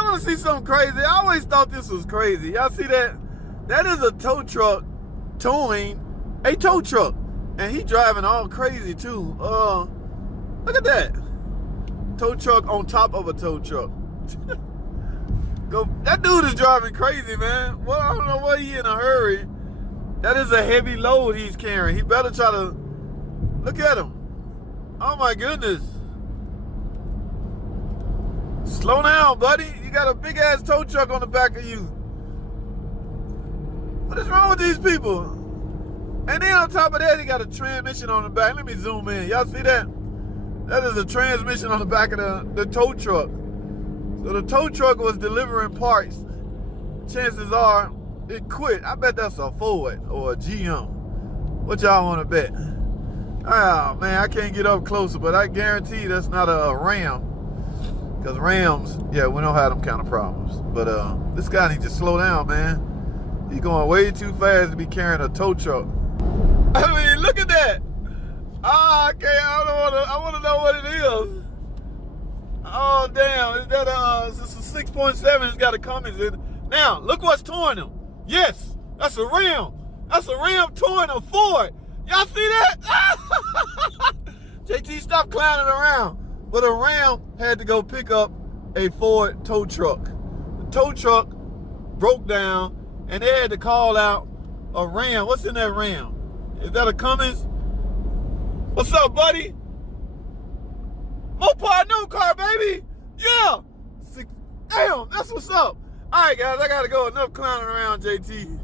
y'all want to see something crazy? I always thought this was crazy. Y'all see that? That is a tow truck towing a tow truck. And he driving all crazy too. Look at that. Tow truck on top of a tow truck. That dude is driving crazy, man. Well, I don't know why he in a hurry. That is a heavy load he's carrying. He better try to, look at him. Oh my goodness. Slow down, buddy. You got a big ass tow truck on the back of you. What is wrong with these people? And then on top of that, he got a transmission on the back. Let me zoom in. Y'all see that? That is a transmission on the back of the tow truck. So the tow truck was delivering parts. Chances are it quit. I bet that's a Ford or a GM. What y'all want to bet? Oh man, I can't get up closer, but I guarantee that's not a Ram. Because Rams, yeah, we don't have them kind of problems. But this guy needs to slow down, man. He's going way too fast to be carrying a tow truck. I mean, look at that. Okay, I want to know what it is. Oh, damn. Is that it's a 6.7? It's got a Cummins in it. Now, look what's towing him. Yes, that's a Ram. That's a Ram towing a Ford. Y'all see that? JT, stop clowning around. But a Ram had to go pick up a Ford tow truck. The tow truck broke down, and they had to call out a Ram. What's in that Ram? Is that a Cummins? What's up, buddy? Mopar new car, baby. Yeah. Damn, that's what's up. All right, guys, I got to go. Enough clowning around, JT.